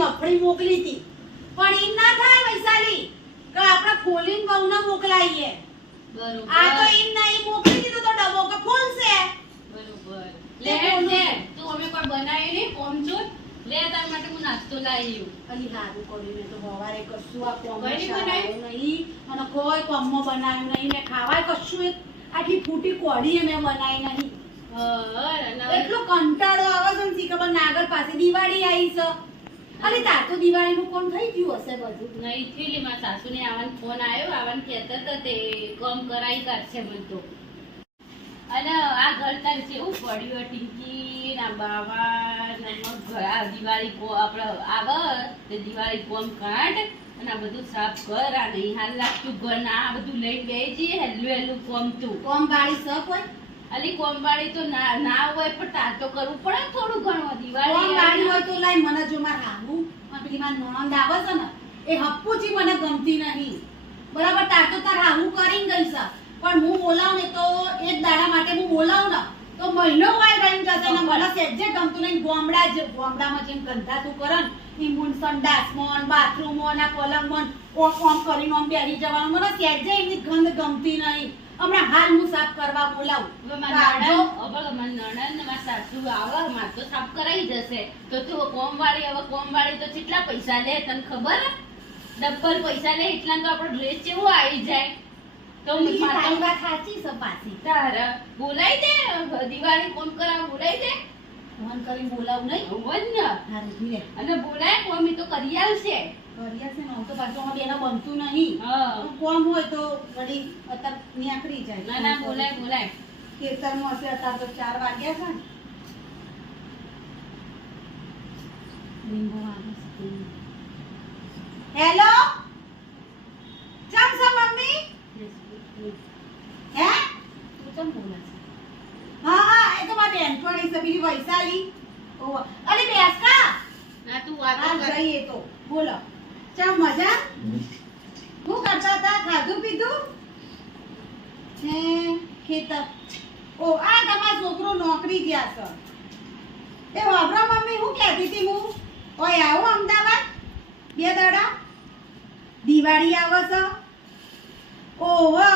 લફડી મોકલી હતી પણ ઈ ના થાય વૈશાલી કે આપણે ફોલીન બહુને મોકલાઈએ બરોબર આ તો ઈ નહીં મોકલી દીધો તો ડબો કે ફોલશે બરોબર લે લે તું અમે કોઈ બનાવી નહીં કોમચૂર લે તાર માટે હું નાસ્તો લાવી અલી હારું કર્યું મેં તો હવારે કશું આ કોમ કઈ બનાવ્યું નહીં અને કોઈ કોમમાં બનાવ્યું નહીં ને ખાવાય કશું એક આટલી ફૂટી કોડી મેં બનાવી નહીં એટલો કંટાળો આવે છે ને ખબર નાગર પાસે દિવાળી આવી છે અરે તાર તો દિવાળીનું કોણ થઈ ગયું હશે બધું નહીં થયેલી મારા સાસુને આવવાનો ફોન આવ્યો આવવાનું કહેતા હતા તે કામ કરાઈ કાઢશે મને તો અને આ ઘર તાર કેવું પડ્યું ટીંકી ના બાવા આ દિવાળી આપણે આવે તે દિવાળી કોમ કાઢ અને આ બધું સાફ કર આ નહીં હાલ લાગતું ઘર ના આ બધું લઈને બેસી જઈએ હેલું હેલું કોમ તું કોમ ગાડી સક હોય અલી કોમવાળી તો ના હોય પણ તાર તો કરવું પડે થોડું ઘણું દિવાળી કોમ ગાડી હોય તો લાઈ મને જો માર હાનું અને પેલી માર નણંદ આવે છે ને એ હપ્પુજી મને ગમતી નહીં બરાબર તાર તો તાર હાનું કરીને ગઈ છે પણ હું બોલાવ ને તો એક દાડા માટે હું બોલાવ ને તો મહિનો વાય ગઈ જશે ને મને સેજે ગમતું નહીં ગામડામાં જેમ ગંધા તું કરન ઈ મુન સંડાસમાં બાથરૂમમાં ના પલંગમાં ઓમ કરીને ઓમ બેહી જવાનું મને સેજે એની ગંધ ગમતી નહીં હમણાં હાલ હું સાફ કરવા બોલાવું નણંદ મારા સાસુ આવે માર તો સાફ કરાઈ જશે તો તું કોમવાળી તો કેટલા પૈસા લે તને ખબર ડબલ પૈસા લે એટલા તો આપણો ડ્રેસ કેવો આવી જાય તો વાત સાચી છે પાછી તારે બોલાઈ દે દિવાળી કોમ કરાવ બોલાઈ દે ફોન કરીને બોલાવું નહીં હોવ જ ને અને બોલાય કોમી તો કરી આવશે કર્યા છે ને હું તો પાછું અમારે એના બનતું નહીં કોમ હોય તો વળી અત્યારે નીકળી જાય ના બોલાય ખેતરમાં હશે અત્યારે તો 4 વાગ્યા છે હેલો ચમ છે મમ્મી હે તું કેમ બોલે છે હા એ તો મારી બેનપણી છે બીજી વૈશાલી ઓવા અરે બેસકા ના તું વાત કર જઈએ તો બોલો ચમ મજા હું કરતા હતા ખાધું પીધું હે ખેતર ઓ આ તમારો છોકરો નોકરી ગયા છે એ વાબરા મમ્મી હું કહેતી હતી હું ઓય આવો અમદાવાદ 2 દાડા દિવાળી આવે છે ઓહો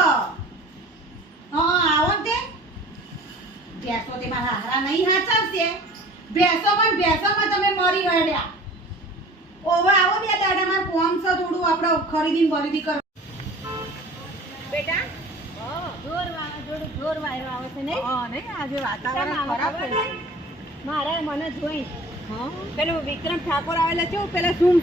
હા આવો તે ભેંસો તે મારા હારા નહીં હાચવશે ભેંસોમાં તમે મરી હડ્યા ઓવે આવો 2 દાડા માર કોમ છે થોડું આપણે ખરીદી કરો બેટા જોર વાયરો આવે છે ને નહીં આજે વાતાવરણ ખરાબ છે મારે મને જોઈ પેલું વિક્રમ ઠાકોર આવેલા છે પેલા ઝૂમ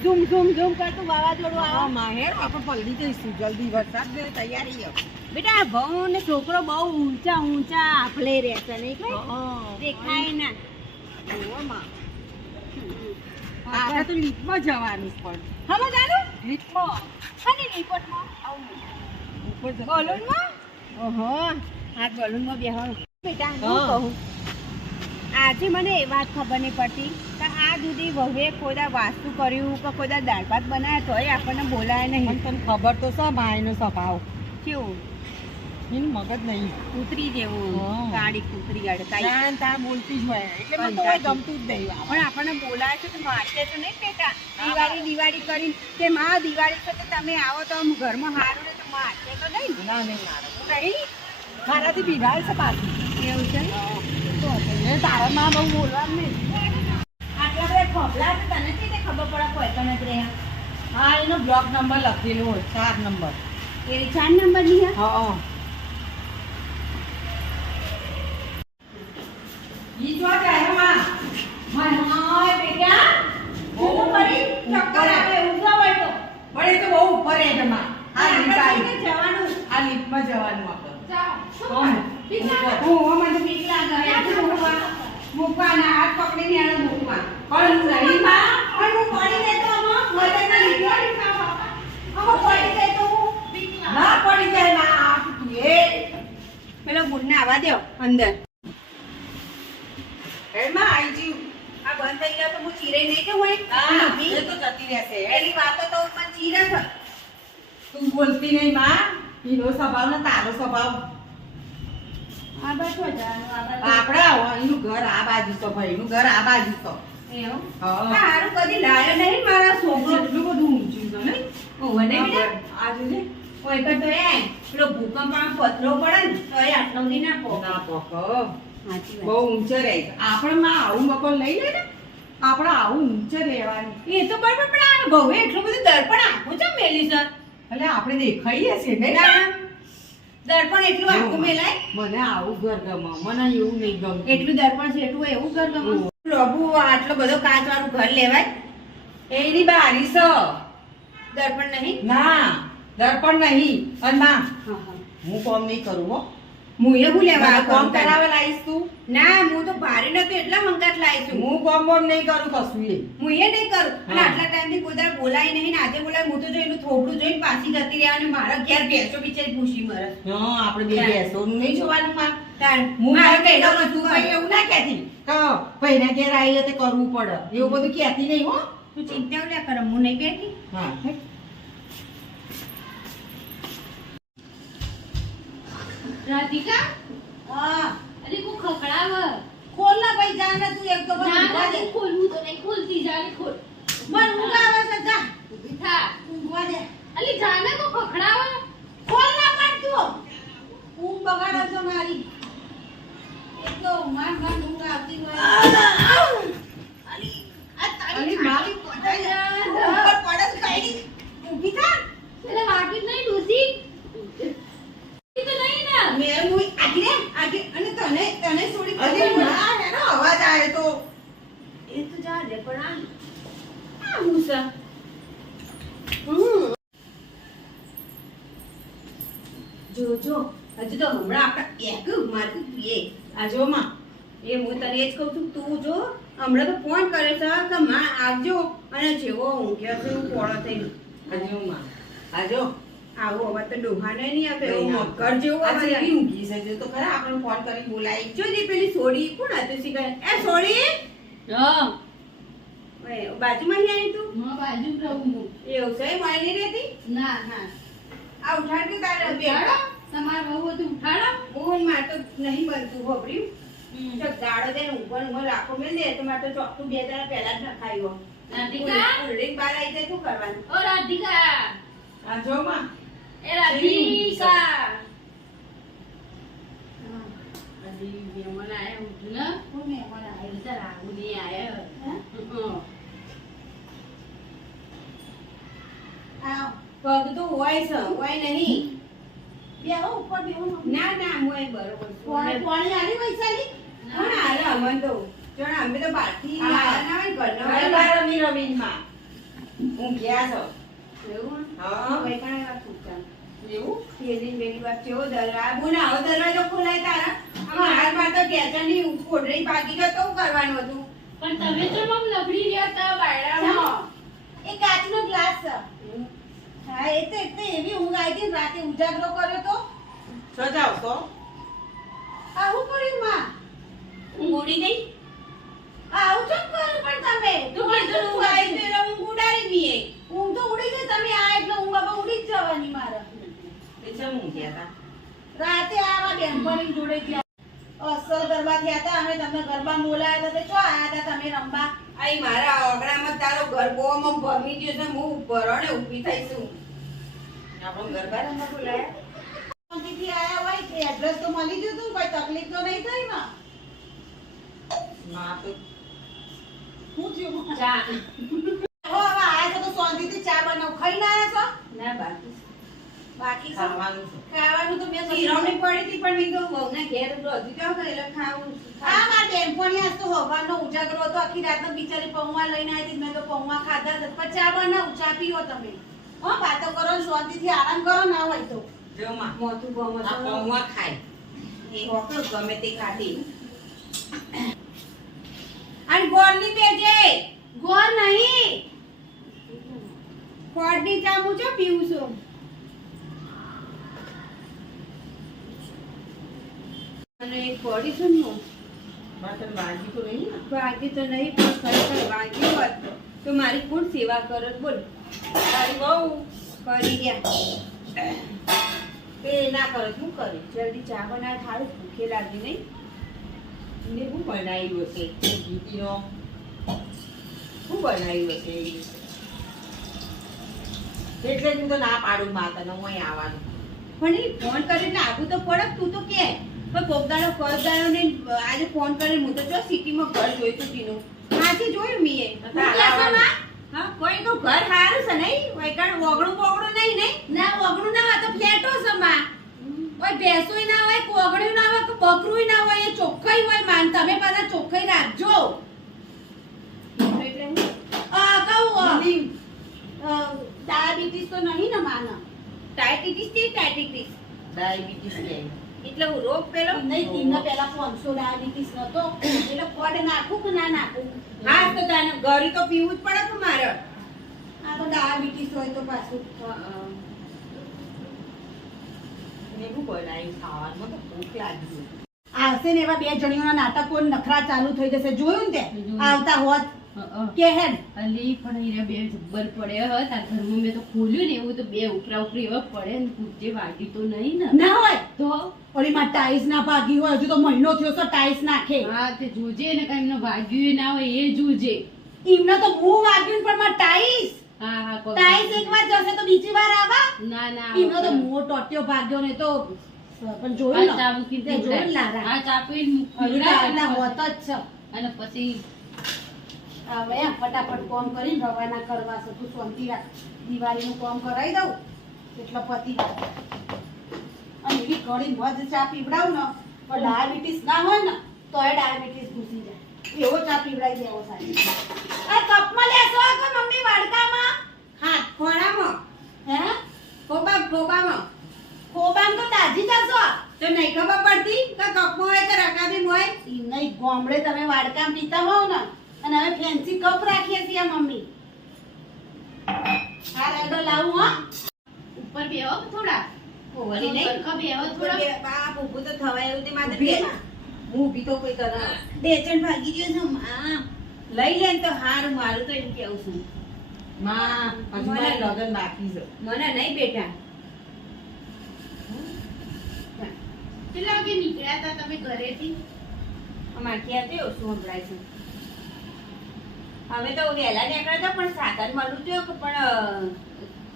કરતું વાવાઝોડું આવે માહેર આપણે પલડી જઈશું જલ્દી વરસાદ ને તૈયારી બેટા ભાઉ ને છોકરો બહુ ઊંચા આફલે રહેશે નહીં દેખાય ના આપણે તો લીપમાં જવાનું પણ હવે જાનું લીપમાં અને લીપટમાં આવું બલૂનમાં ઓહો આ બલૂનમાં બેહવાનું બેટા હું કહું આજે મને એ વાત ખબર નહીં પડતી કે આ સુધી વહુએ ખોદા વાસ્તુ કર્યું કે ખોદા દાળ ભાત બનાવ્યા તોય આપણને બોલાય નહીં તને ખબર તો છે ભાઈનો સ્વભાવ કેવું એનું મગજ નહીં કૂતરી જેવું ગાડી કૂતરી ગાડી તા બોલતી જ હોય એટલે મને તો ગમતું જ નહીં પણ આપણને બોલાય છે તો મારશે તો નહીં બેટા દિવાળી કરીને કે માં દિવાળી છે તો તમે આવો તો ઘરમાં સારું ને તો મારશે તો નહીં ના નહીં નહીં મારાથી બિગાડ છે પાછી એવું છે તારા માં બહુ બોલવાનું નહીં આટલા બધા ખોપલા છે તને કઈ ખબર પડે કોઈ પણ જ રહ્યા હા એનો બ્લોક નંબર લખેલો હોય 4 નંબર એ 4 નંબર ની હા ઈ જો જાય માં હાય બેટા હું પડી ચક્કર આવે ઉભા હોય તો બળે તો બહુ ઉપર હે જમા આ લીપાઈ જવાનું આ લીપમાં જવાનું આપણે જાઓ હું મને બીક લાગે મૂકવાના હાથ પકડીને આને મૂકવા પણ નહીં માં પણ હું પડી જાય તો અમે વજનના લીધો અમે પડી જાય તો હું બીક લાગે ના પડી જાય માં તું એ પેલો ગુણને આવવા દો અંદર એમાં આઈ જી આ બંધ થઈ ગયા તો હું ચીરે નહીં કે હોય હા એ તો જતી રહેશે એની વાતો તો મને ચીરે છે તું બોલતી નહીં માં એનો સ્વભાવ ને તારો સ્વભાવ આ બાજુ જવાનું આપણે એનું ઘર આ બાજુ તો ભાઈ એનું ઘર આ બાજુ તો એવું હા. હારું કદી લાયો નહીં મારા છોકરો એટલું બધું ઊંચું છે નહીં? ઓહો ને બેટા આ જોજે. ઓય કર તો પેલો ભૂકંપમાં પથરો પડે ને તો એ આટલો બધી ના પો ના પોકો. સાચી બહુ ઊંચે રહે છે. આપણે માં આવું મકાન લઈ લે ને આપણે આવું ઊંચે રહેવાનું. એ તો બરાબર પણ આ બહુ એટલું બધું દર્પણ આખું છે મેલી સર એટલે આપણે દેખાઈએ છીએ નહીં? દર્પણ એટલું આખું મેલાય મને આવું ઘર ગમે, મને એવું નહીં ગમતું. એટલું દર્પણ છે એટલું એવું ઘર ગમે પ્રભુ આટલો બધો કાચ વાળું ઘર લેવાય એની બારી છે. દર્પણ નહીં ના દર્પણ નહીં. અને ના હા હા હું કોમ નહીં કરું હો. હું એવું લેવા મને કોમ કામ કરાવે લાવીશ તું? ના હું તો ભારે નતું એટલા મંગાત લાવી છું હું કોમ બોમ નહીં કરું કશું એ. હું એ નહીં કરું અને હા. આટલા ટાઈમથી કોઈ દાડો બોલાય નહીં ને આજે બોલાય હું તો જો એનું થોડું જોઈને પાછી જતી રહ્યા અને મારા ઘેર બેસો બિચારી પૂછી મરે હા આપણે બે બેસોનું નહીં જોવાનું માં. તાણ હું મારે મારે કહેતો કહેતો નતું તું ભાઈ કઈ એવું ના કહેતી કે ભાઈના ઘેર આવીએ તે કરવું પડે એવું બધું કહેતી નહીં હો. તું ચિંતા ઉલ્યા કર હું નહીં બેઠી હા રાધિકા હા અરે કો ખખડાવ ખોલ ના ભાઈ જા ને તું એક તો ના ઊંઘવા ના દે ખોલવું તો નહીં ખોલતી જાને ખોલ મને ઊંઘ આવે છે જા ઊભી થા ઊંઘવા દે અલી જાને કો ખખડાવ ખોલ ના પણ તું ઊંઘ બગાડો છો મારી એક તો માર ઊંઘ આવતી હોય અલી આ તારી અલી, મારી પોતાની ઉપર પડે છે કઈ ઊભી થા એટલે વાગી નહીં ડોસી ઈ તો નહીં ના મેં હું આગે અને તને થોડી અરે ના એનો અવાજ આવે તો એ તો જા દે પણ આ મુસા જો જો હજુ તો હમણાં આપણે એક મારતું પીએ આ જો માં એ હું તને જ કહું છું તું જો હમણાં તો ફોન કરે છે કે માં આવજો અને જેવો ઊંઘ્યો છે એવું પોળો થઈને આજો માં આજો આવો હવે તો ડોહાને નહીં આપે એવું નહીં મકર જેવું આજે અવાજ એવી ઊંઘી છે જો તો ખરા આપણે ફોન કરી બોલાવી. જો જે પેલી સોડી કોણ હતું શીખે એ સોડી હા ઓય, બાજુમાં અહીં આવી તું માં બાજુ રહું હું એવું છે મારી નહીં રહેતી ના ના આ ઉઠાડ કે તારે ઉઠાડો તમાર બહુ બધું ઉઠાડો હું માર તો નહીં બનતું ખબર્યું તો ગાડો દે ઊંઘર રાખો મેં દે તો મારે તો ચોખ્ખું બે દાડા પહેલા જ નખાયો રાધિકા ઉલડી બહાર આવી જાય શું કરવાનું ઓ રાધિકા આજો માં એ રાધિકા હજી મહેમાન આયા ઉઠ ને હું મહેમાન આવ્યો. એટલે રાહુ ની આયા આ પગ તો હોય છે હોય નહીં બેહો ઉપર બેહો ના ના હું બરોબર છું. પાણી આલી વૈશાલી કોણ આલે અમન તો જો ને અમે તો બહારથી હા. આયા ના હોય ઘરના હવે હોય. બાર રમી રમીનમાં ઊંઘ્યા છો. એવું હા. કઈ પણ વાત પૂછતા એવું પેલી પેલી વાત કેવો દરવાજો બોલ આવો દરવાજો ખોલાય તારા આમાં હાર માર તો ટેચનની કોડરી ભાગી ગયો તો શું કરવાનું હતું પણ તમે તો મમ લબડી રહ્યા તા બાયડામાં એ કાચનો ગ્લાસ છે હા એ તો એવી ઊંઘ આવી હતી ને રાતે ઉજાગરો કર્યો તો સજાવ તો આવું કર્યું માં ઊંઘ ઉડી ગઈ આવું ચમ કર્યું પણ તમે તો પણ કીધું ઊંઘ આવી તો એટલે ઊંઘ ઉડાડી દઈએ ઊંઘ તો ઉડી ગઈ તમે આ એટલે ઊંઘ આપણે ઉડી જ જવાની મારે એ ચમ ઊંઘ્યા હતા? રાતે આવા બેનપણી જોડે ગયા અસલ ગરબા થયા હતા અમે તમને ગરબા બોલાયા હતા તે ચો આયા હતા તમે રમવા આઈ મારા ઓગણામાં તારો ગરબોમાં ભમી ગયો છે હું ભરણે ઊભી થઈશું આપણને ગરબા રમવા બોલાયા? શાંતિથી આયા હોય કે એડ્રેસ તો મળી ગયું તું કોઈ તકલીફ તો નહીં થઈ ને ના તો શું થયું ચા હો હવે આયા છો તો શાંતિથી ચા બનાવ ખાઈને આયા છો ના બાકી બાકી છે ખાવાનું છે. ખાવાનું તો મેં શીરવણી પડી હતી પણ મેં તો વહુના ઘેર રોજી જાવ કે એટલે ખાવું હા માર બેનપણી આજ તો હવાનો ઉજાગરો હતો આખી રાતનો બિચારી પૌવા લઈને આવી હતી મેં તો પૌવા ખાધા જ પણ ચા બનાવ ચા પીવો તમે હો વાતો કરો ને શાંતિથી આરામ કરો ના હોય તો જો માં મોતું ગમો આ પૌવા ખાય એ હોકલો ગમે તે કાઢી અને ગોળની પેજે ગોળ નહીં ખોડની ચા હું જો પીવું છું અને એક પડી છે ને બાતર બાજી તો નહીં ને? વાગી તો નહીં પણ ખરેખર વાગ્યું હોત તો મારી કોણ સેવા કરત બોલ તારી બહુ કરી ગયા તે ના કરે શું કરે? જલ્દી ચા બનાવે થાળું ભૂખે લાગી નહીં એને શું બનાવ્યું હશે? ઘીટીનો શું બનાવ્યું હશે એ? એટલે જ હું તો ના પાડું માં તને હું અહીં આવવાનું. પણ એ ફોન કરીને આવું તો પડે તું તો કે પણ કોકદાડો ફરદાડો ને આજે ફોન કરીને હું તો જો સિટીમાં ઘર જોયું તું તીનું આજે જોયું મીએ હા કોઈ તો ઘર સારું છે નહીં વૈકાણ ઓગણું બોગણું નહીં ના ઓગણું ના હોય તો ફ્લેટો છે માં કોઈ ભેંસોય ના હોય કોગણું ના હોય કે બકરું ના હોય એ ચોખ્ખાઈ હોય માન તમે બધા ચોખ્ખાઈ રાખજો એટલે હું કહું ડાયાબિટીસ તો નહીં ને માના ટાઇટિટિસ ડાયાબિટીસ કે એટલે હું રોગ પેલો નહીં તીના પેલા 500 ડાયાબિટીસ નતો એટલે ફોડ નાખું કે ના નાખું હા તો તને ગરી તો પીવું જ પડે કે મારે આ તો ડાયાબિટીસ હોય તો પાછું એવું બનાવ્યું ખાવાનું તો ભૂખ લાગી છે. આવશે ને એવા બે જણીઓના નાટકો નખરા ચાલુ થઈ જશે જોયું ને તે આવતા હોત કે હેડ અલી પણ એને બે જબ્બર પડ્યા હતા ઘરમાં મેં તો ખોલ્યું ને એવું તો બે ઉપરા ઉપરી એવા પડે ને કૂદે વાગી તો નહીં ને ના હોય તો ઓલી માં ટાઈસ ના ભાગી હોય હજુ તો મહિનો થયો તો ટાઈસ નાખે હા તે જોજે ને કઈ એમને વાગ્યું ના હોય એ જોજે એમને તો બહુ વાગ્યું પણ માં ટાઈસ હા હા કોઈ ટાઈસ એક વાર જશે તો બીજી વાર આવા ના ના એમનો તો મોટો ટોટ્યો ભાગ્યો ને તો પણ આ જોયું ચા ને મૂકી તે જોયું લારા આ ચા પીને હજુ તો આટલા હોત જ છે અને પછી હવે એમ ફટાફટ કામ કરીને રવાના કરવા છે તું શાંતિ રાખ દિવાળીનું કામ કરાવી દઉં એટલે પતિ અને એવી ઘણી મધ ચા પીવડાવું ને તો ડાયાબિટીસ ના હોય ને તો એ ડાયાબિટીસ ઘૂસી જાય એવો ચા પીવડાવી દેવો સાહેબ આ કપમાં લેશો કે મમ્મી વાડકામાં હા ખોળામાં હે ખોબામાં તો તાજી જશો તો નહીં ખબર પડતી કે કપમાં હોય કે રકાબી હોય નહીં ગોમડે તમે વાડકામાં પીતા હોવ ને અને હવે ફેન્સી કપ રાખીએ છીએ મમ્મી આ રડો લાવું હો ઉપર બેહો થોડા ઓલી નહીં સરખા બેહો થોડા બાપ ઊભું તો થવાય એવું તે માથે ઊભી બે ના. હું ઊભી તો કોઈ તને બેચણ ભાગી ગયો છું માં લઈ લે ને તો હારું મારું તો એમ કેવું છું માં હજુ મારે લગન બાકી છે. મને નહીં બેટા કેટલા વાગે નીકળ્યા હતા તમે ઘરેથી અમારે ક્યાં તે ઓછું સંભળાય છે હવે તો વહેલા નીકળ્યા હતા પણ સાધન મળું થયો કે પણ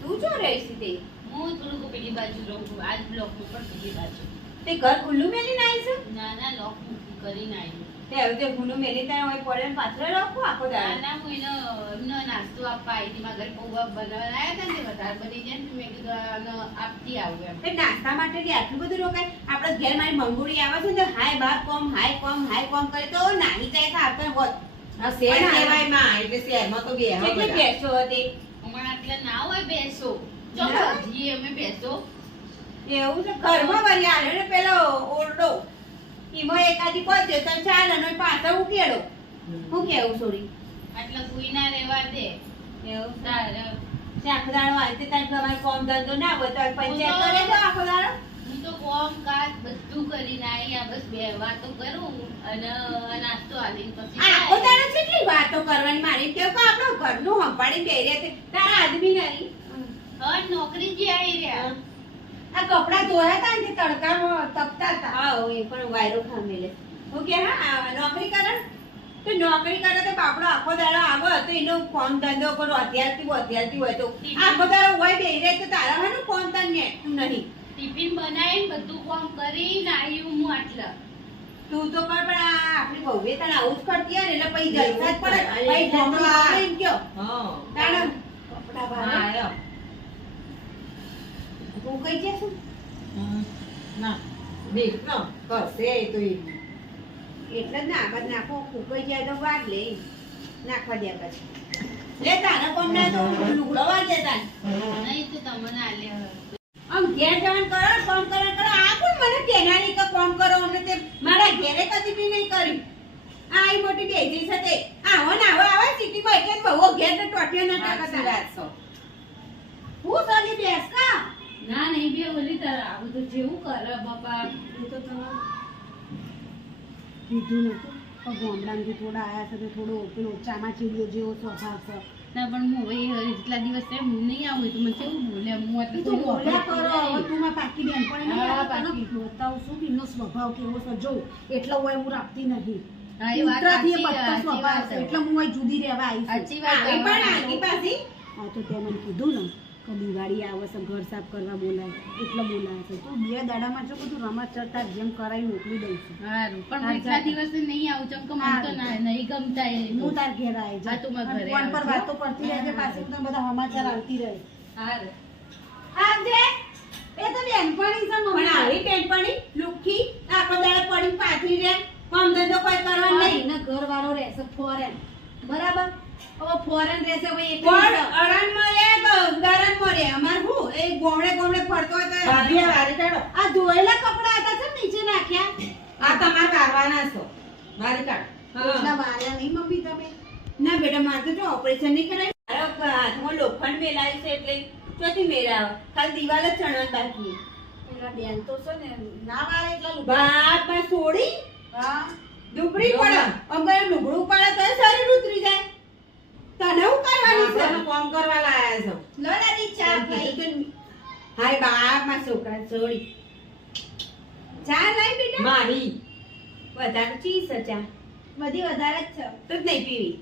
તું જો રહીશ તે હું થોડુંક પેલી બાજુ રહું છું આજ બ્લોક ઉપર બીજી બાજુ તે ઘર ખુલ્લું મેલી નાઈ છે ના ના લોક મૂકી કરીને આવી તે હવે તે ખુલ્લું મેલી ત્યાં હોય પડે ને પાછળ રાખો આખો ના દાડો ના હું એનો નાસ્તો આપવા આવી હતી મારા ઘરે પૌવા બનાવવા આવ્યા હતા ને વધારે બની જાય ને તો મેં કીધું આનો આપતી આવું એમ તે નાસ્તા માટે બી આટલું બધું રોકાય આપણે ઘેર મારી મંગુડી આવે છે ને તો હાય બાપ કોમ કરે તો નાની જાય તો આપણે હોત આ શહેર કહેવાય માં એટલે શહેરમાં તો બે કેટલી બેસો હતી અમારા આટલા ના હોય બેસો ના? ચલો હજી અમે બેસો એવું છે ઘરમાં વળી આલે ને પેલો ઓરડો એમાં એકાદી પદ્ય તો ચાલે ને પાછળ ઉકેડો હું કેવું છોરી આટલા કોઈ ના રહેવા દે એવું તારે આખો દાડો વાંચે તાર તમારે કોમ ધંધો ના હોય તો પંચાયત કરે તો આખો દાડો હું તો કોમ કાજ બધું કરીને આવી આ બસ બે વાતો કરું અને નાસ્તો આલીને પછી આખો દાડો કેટલી વાતો કરવાની મારી કેવું કે આપણો ઘરનું સંભાળી બેર્યા છે તારા આદમી નહીં હા નોકરી જે આવી રહ્યા આ કપડા ધોયા હતા ને તે તડકામાં તપતા હતા હા એ પણ વાયરો ખામેલે હું કે હા નોકરી કરે તો નોકરી કરે તો બાપડો આખો દાડો આવે તો એનો ફોન ધંધો કરો અત્યારથી હોય તો આખો દાડો હોય બેહી રહે તો તારા હોય ને ફોન તને નહીં ટિફિન બનાવીને બધું કામ કરીને આવી હું આટલા તું તો કર પણ આ આપણી વહુએ તને આવું જ કરતી હોય ને એટલે પછી જલસા જ પડે અરે, પછી ઢોકળું આવે એમ કયો હા તારા કપડા હા ભારે આયો. તું કઈ જશે ના દેખ ન કરશે એ તો એ એટલે જ ના બાદ નાખો ફૂકાઈ જાય તો વાગ લે નાખવા દે પછી લે તારા કોમ ના તો લુગડો વાગે તાન નહીં તો તમને આલે હવે આમ ઘેર જવાનું કરો કામ કરો આ કોણ મને કેનારી કે કામ કરો અમને તે મારા ઘેરે કદી બી નહીં કર્યું આ ઈ મોટી બેજી છે તે આવો ને આવો આવે સિટીમાં એટલે જ બહુ ઘેર ને ટોટિયો ના સાચી વાત ટાકા છે. હું સોલી બેસ કા ના નહીં બે ઓલી તારા આવું તો જેવું કરે બાપા હું તો તમે કીધું નતું પણ ગામડામાંથી થોડા આયા છે તો થોડો પેલો ચામાચીડિયો જેવો સ્વભાવ છે ના પણ હું હવે જેટલા દિવસ એમ નહીં આવું તો મને કેવું બોલે હું એટલે તું બોલ્યા કરો હવે તું માં પાકી બેનપણી નહીં હા, આ તને પાકી. બતાવું છું કે એનો સ્વભાવ કેવો છે જો એટલો હોય હું રાખતી નહીં હા, એ વાત ઉતરાથી એ સાચી, બધો સાચી સ્વભાવ વાત છે. છે. એટલે હું અહીં જુદી રહેવા આવી છું. સાચી વાત આવી પણ તમારી. આગી પાછી હા તો તે મને કીધું ને કે દિવાળી આવે છે ઘર સાફ કરવા બોલાય એટલે બોલાવે છે તું 2 દાડામાં જો બધું રમત ચડતા જેમ કરાવી મોકલી દઈશું. હારું, પણ હું એટલા દિવસે નહીં આવું ચમ કે મને તો નહીં ગમતા એ તો. હું તાર ઘેર આવી હા, તું મારા ઘરે ફોન પર આવજો. વાતો કરતી રહેજે પાછી તને બધા સમાચાર આવતી રહે. હારું. આજે એ તો બેનપણી છે પણ મમ્મી. આવી ટેન્ટપણી લુખી આખો દાડો પડી પાથરી રે કામ ધંધો કોઈ કરવાનો નહીં એના ઘરવાળો રહેશે ફોરેન બરાબર હવે ફોરેન રહેશે હવે એક પણ અરણમાં રે કે ઉદાહરણમાં રે અમાર હું એ ગોમડે ગોમડે ફરતો હોય તો ભાભી આ વારી કાઢો. આ ધોયેલા કપડા હતા છે નીચે નાખ્યા આ તમાર કાઢવાના છો વારી કાઢ એટલા વાર્યા નહીં મમ્મી તમે ના બેટા મારે તો જો ઓપરેશન નહીં કરાય મારા હાથમાં લોખંડ મેલાય છે એટલે ચોથી મેરાવ ખાલી દિવાલ જ ચણવા બાકી પેલા બેન તો છે ને ના વારે એટલા બાપ માં છોડી હા દુબળી પડે અગર લુગડું પડે તો શરીર ઉતરી જાય તને હું કરવાની છે કામ કરવા લાયા છો લો દાદી ચા ખાઈ હાય બાપ માં છોકરા છોડી ચા લઈ બેટા મારી વધારે ચીસ ચા બધી વધારે જ છે તો જ નહીં પીવી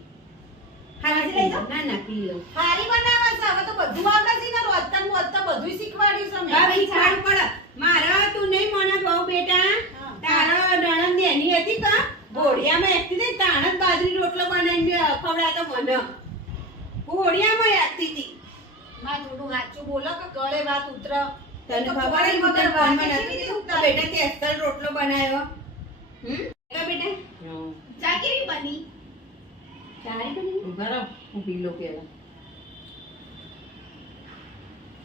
હાજી લઈ જાઓ. ના ના પી લો હારી બનાવે છે હવે તો બધું આવડે છે ને રોજતા રોજતા બધું શીખવાડ્યું છે હવે મેં શીખવાડવું પડે મારા તું નહીં મને બહુ બેટા હા. તારા નણંદ એની હતી કા ઘોડિયામાં એકતી હતી તાણ જ બાજરી રોટલો બનાવીને ખવડાવતો મને ઘોડિયામાં એકતી હતી માં થોડું સાચું બોલો કે ગળે વાત ઉતર તને ખબર જ વગર ફોનમાં નથી તો બેટા તે અસ્તર રોટલો બનાવ્યો કે બેટા ચા કેવી બની ચારી બની ગરમ હું પી લો પેલા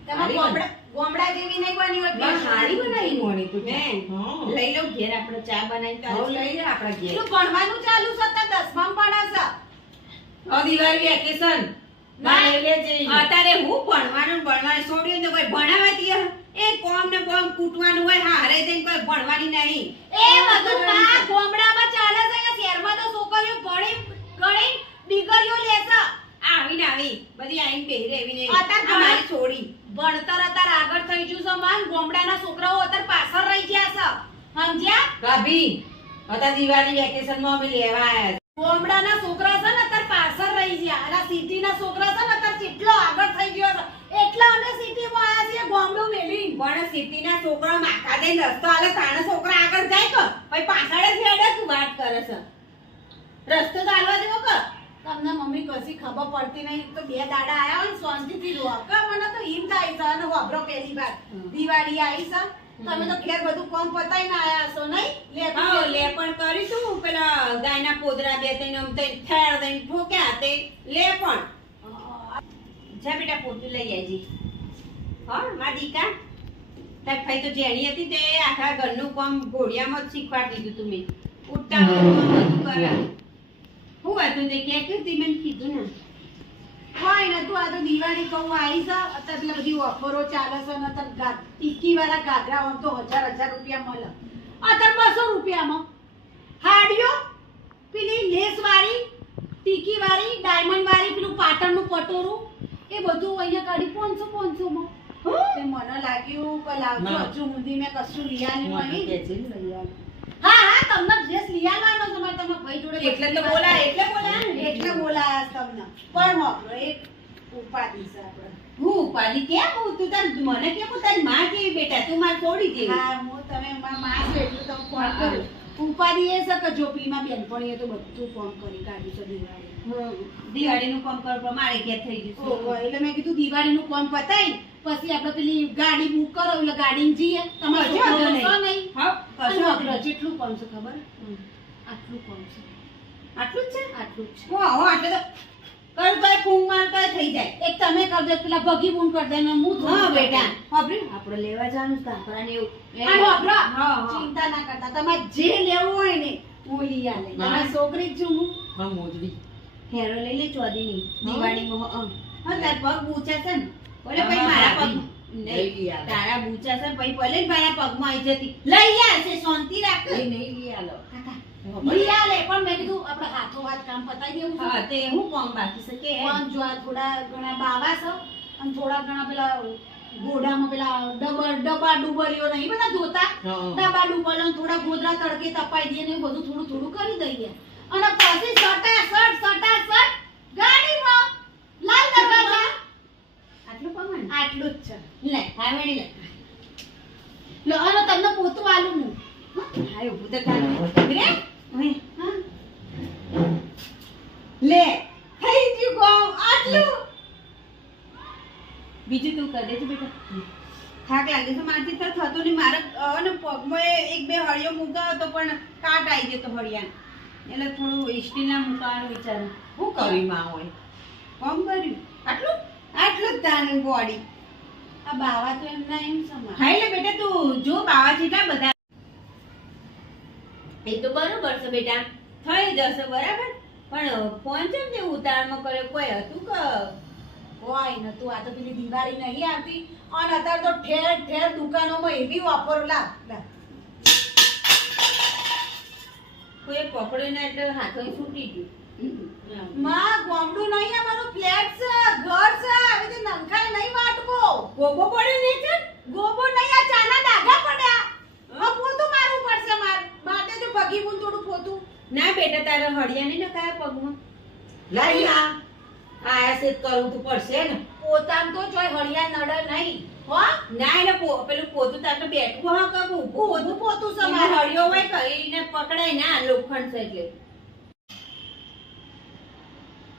તમે ગોમડા જેવી નહીં બની હોય બસ સારી બનાવી મોની તું હે? હા લઈ લો ઘેર આપણે ચા બનાવી તો લઈ લે આપણા ઘેર પેલું ભણવાનું ચાલુ છે તો 10માં ભણે છે દિવાળી વેકેશન અત્યારે હું ભણવાનું છોડ્યું તો કોઈ ભણાવતી એ કોમ ને કોમ કૂટવાનું હોય હારે જઈને કોઈ ભણવાની નહીં એ બધું માં ગોમડામાં ચાલે છે કે શહેરમાં તો છોકરીઓ ભણી ગણી દીકરીઓ લે છે આવીને આવી બધી આવીને બેહી રહેવી ને અત્યારે આ મારી છોડી ભણતર અત્યારે આગળ થઈ ગયું છે માન ગોમડાના છોકરાઓ અત્યારે પાછળ રહી ગયા છે સમજ્યા ભાભી અત્યારે દિવાળી વેકેશન માં અમે લેવા આવ્યા ગોમડાના છોકરા છે ને અત્યારે પાછળ રહી ગયા અને સિટીના છોકરા છે ને અત્યારે કેટલો આગળ થઈ ગયો છે એટલે અમે સિટીમાં આવ્યા છીએ ગોમડું મેલી પણ સિટીના છોકરા માથા દઈને રસ્તો આલે તાણે છોકરા આગળ જાય કે પછી પાછળ જ હેડે તું વાત કરે છે રસ્તો તો હાલવા દેવો કે તમને મમ્મી કશી ખબર પડતી નહીં તો 2 દાડા આયા હોય ને શાંતિથી રહો કે મને તો ઈમ થાય છે અને વાપરો પહેલી વાર દિવાળી આવી છે તમે તો ઘેર બધું કામ પતાઈને આયા હશો નહીં હા લે પણ કરીશું પેલા ગાયના પોદરા બે ત્રણ આમ ત્રણ થેર દઈને ઠોક્યા તે લે પણ જા બેટા પોતું લઈ આવજી હા મા દીકા તાર ભાઈ તો જેણી હતી તે આખા ઘરનું કામ ઘોડિયામાં જ શીખવાડી દીધું તું મેં ઉઠતા બધું કરે હું હતું તે કે મને કીધું ને હોય ને તું આ તો દિવાળી કહું આવી છે અત્યારે પેલા બધી ઓફરો ચાલે છે ને અત્યારે ટીકી વાળા ઘાઘરા આમ તો 1000 રૂપિયા મળે અત્યારે 200 રૂપિયામાં હાડીઓ પેલી લેસ વાળી ટીકી વાળી ડાયમંડ વાળી પેલું પાટણનું પટોરું એ બધું અહીંયા કાઢી 500 માં તે મને લાગ્યું કે લાવજો હજુ સુધી મેં કશું લઈ આવ્યું નહીં હા હા તમને ડ્રેસ લઈ આવવાનો છે મારે તમારા ભાઈ જોડે એટલે તો બોલા એટલે બોલાયા તમને પણ હો એક ઉપાધિ છે આપણે હું ઉપાડી કેમ હું તું તાર મને કેમ હું તારી માં જેવી બેટા તું માર છોડી જેવી હા હું તમે મારા માં છો એટલું તમે ફોન કર્યો ઉપાધિ એ છે કે જો પેલીમાં બેનપણીએ તો બધું ફોન કરી કાઢ્યું છે દિવાળી દિવાળીનું કામ કરવા મારે ઘેર થઈ ગયું ઓહો, એટલે મેં કીધું દિવાળીનું કામ પતાઈ પછી આપણે પેલી ગાડી બુક કરો એટલે ગાડીમાં જઈએ તમારે કશો વાંધો જોશો નહીં. નહીં હા અને કશો આપણે જેટલું કામ છે ખબર આટલું કામ છે આટલું જ છે આટલું જ છે હું આવો આટલે તો કર તોય ફૂંક માર તોય થઈ જાય એક તમે કરી દે પેલા ભગી બૂન કરી દે ને હું થોડું હા કરી બેટા દઉં. આપણે આપણે લેવા જવાનું છે કાપરાને એવું આ વાપરો. હા હા ચિંતા ના કરતા તમારે જે લેવું હોય ને હું લઈ આલે તમારી છોકરી જ છું હું હા મોજડી હેરો લઈ લે ચોદીની દિવાળીમાં હા તાર પગ બૂચા છે ને બોલે ભાઈ મારા પગ નહીં તારા બૂચા છે ને પછી ભલે જ મારા પગમાં આવી જતી લઈ આવશે શાંતિ રાખ લઈ આલે પણ મેં કીધું આપણે હાથો હાથ કામ પતાઈ દેવું છે. હા તે હું કોમ બાકી છે કે પણ જો આ થોડા ઘણા બાવા છે અને થોડા ઘણા પેલા ગોડામાં પેલા ડબ્બા ડુબરીઓ નહીં બધા ધોતા ડબ્બા ડુબરીઓ થોડા ગોદરા તડકે તપાઈ દઈએ ને એવું બધું થોડું થોડું કરી દઈએ અને પછી સટાસટ ગાડીમાં લાલ દરવાજા. આટલું પમાણ આટલું જ છે. લે હા વળી લે લો અને તમને પોતું આલું હું. હા ઊભું તો થાય રે ઓય હા લે થઈ ગયું કામ આટલું બીજું તું કરી દેજે બેટા થાક લાગે છે મારથી તો થતું નહીં મારે અને પગમાં એક બે હળિયો મૂકાવો તો પણ કાટ આવી જતો હળિયાને એટલે થોડું સ્ટીલના મૂકવાનું વિચારું હું કરી માં હોય કોમ કર્યું આટલું આટલું જ તાનું બોડી આ બાવા તો એમના એમ સમા હા એટલે બેટા તું જો બાવા જેટલા બધા એ તો બરોબર છે બેટા થઈ જશે બરાબર પણ ફોન છે ને ઉતાવળમાં કર્યો કોઈ હતું કે કોઈ નતું. આ તો પેલી દિવાળી નહીં આવતી અને અત્યારે તો ઠેર ઠેર દુકાનોમાં એવી ઓફરો લાવ કોઈ પકડ્યું ને એટલે હાથો છૂટી ગયું માં ગોમડું નહીં અમારું ફ્લેટ છે ઘર છે આવી રીતે નંખાય નહીં વાટકો ગોબો પડ્યો નહીં છે ગોબો નહીં આ ચાના ડાઘા પડ્યા હવે પોતું મારવું પડશે માટે જો ભગી બુન થોડું પોતું ના બેટા તારે હળિયા નહીં નખાયા પગમાં લાઈ આ આયા સેટ કરવું તો પડશે ને પોતામ તો જોઈ હળિયા નડે નહીં હો ના એટલે પેલું પોતું તારે બેઠવું હા કબું પોતું પોતું છે તમારે મારે હળિયો હોય કરીને પકડાય ના લોખંડ છે એટલે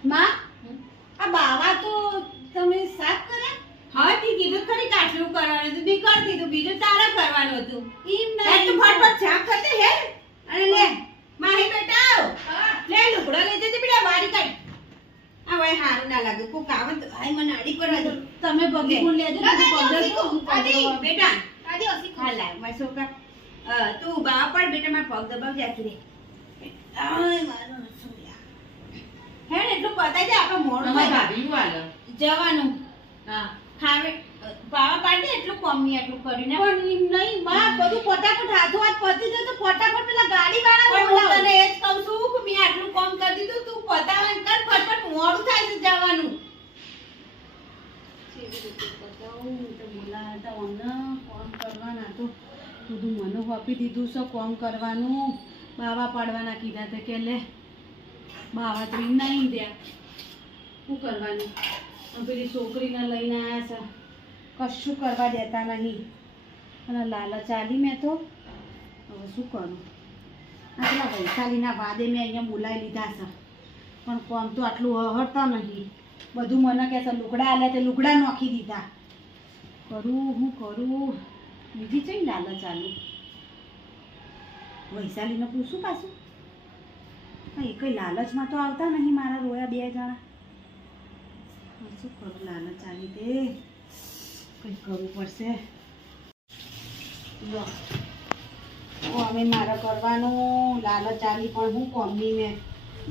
માં આ બાવા તો તમે સાફ કર્યા હા તે કીધું ખરી કાટલું કરવાનું હતું બી કરી દીધું બીજું તારે કરવાનું હતું એમ તું નહીં ફટફટ છાપ કરતે હે અને લે માહી બેટા આવ લે લુગડો લઈ જજે બેટા વારી કાઢ આ ભાઈ હારું ના લાગે કોક આવે તો આય મને આડી કરવા દો તમે ભગી બુન લેજો ના, ને ના, પંદર ના, તો હું આદી, પંદર બેટા આદી ઓસી હા લાય મારા છોકરા તું બા પડ બેટા મારા પગ દબાવ જાતી રે આય મારો રસોઈયા હે ને એટલું પતાઈ જાય આપણે મોડું થાય. જવાનું હા ખાવે બાવા પાડે એટલું કમી આટલું કરીને પણ એમ નહીં માં બધું ફટાફટ હાથો હાથ પતી જાય તો ફટાફટ પેલા ગાડી વાળા પણ હું તને એ જ કહું છું કે મેં આટલું કામ કરી દીધું તું પતાવવાનું કર ફટફટ મોડું થાય છે જવાનું કોમ કરવાના તો બધું મને આપી દીધું છે કોમ કરવાનું બાવા પાડવાના કીધા તે કે લે બાવા તો એમ નહીં દે શું કરવાનું અને પેલી છોકરીને લઈને આવ્યા છે કશું કરવા દેતા નહીં અને લાલચ આલી મેં તો હવે શું કરું આટલા વૈશાલીના વાદે મેં અહીંયા બોલાવી લીધા છે પણ કોમ તો આટલું હહરતા નહીં બધું મને કહે છે લુગડા આલ્યા તે લુગડા નોખી દીધા કરું હું કરું બીજી ચઈ લાલચ આલું વૈશાલીને પૂછું પાછું એ કઈ લાલચમાં તો આવતા નહીં મારા રોયા બે જણા શું કરું લાલચ આવી તે કંઈ કરવું પડશે લો અમે મારે કરવાનું લાલચ આલી પણ હું કોમની મેં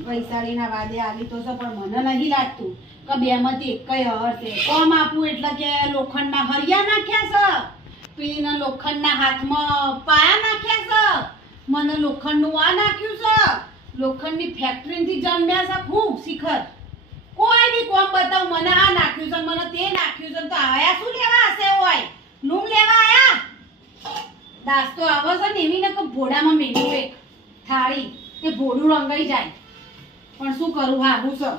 વૈશાલીના વાદે આલી તો છે પણ મને નહીં લાગતું કે બેમાંથી એક કઈ હશે કોમ આપું એટલે કે લોખંડના હરિયા નાખ્યા છે પેલીના લોખંડના હાથમાં પાયા નાખ્યા છે મને લોખંડનું આ નાખ્યું છે લોખંડની ફેક્ટરીથી જન્મ્યા છે હું શિખર કોઈ બી કોમ બતાવ મને આ નાખ્યું છે મને તે નાખ્યું છે તો આયા શું લેવા હશે હોય લૂમ લેવા આયા દાસ તો આવે છે ને એવી ને કે ભોડામાં મેલ્યું એક થાળી તે ભોડું રંગાઈ જાય પણ શું કરું હા હું સર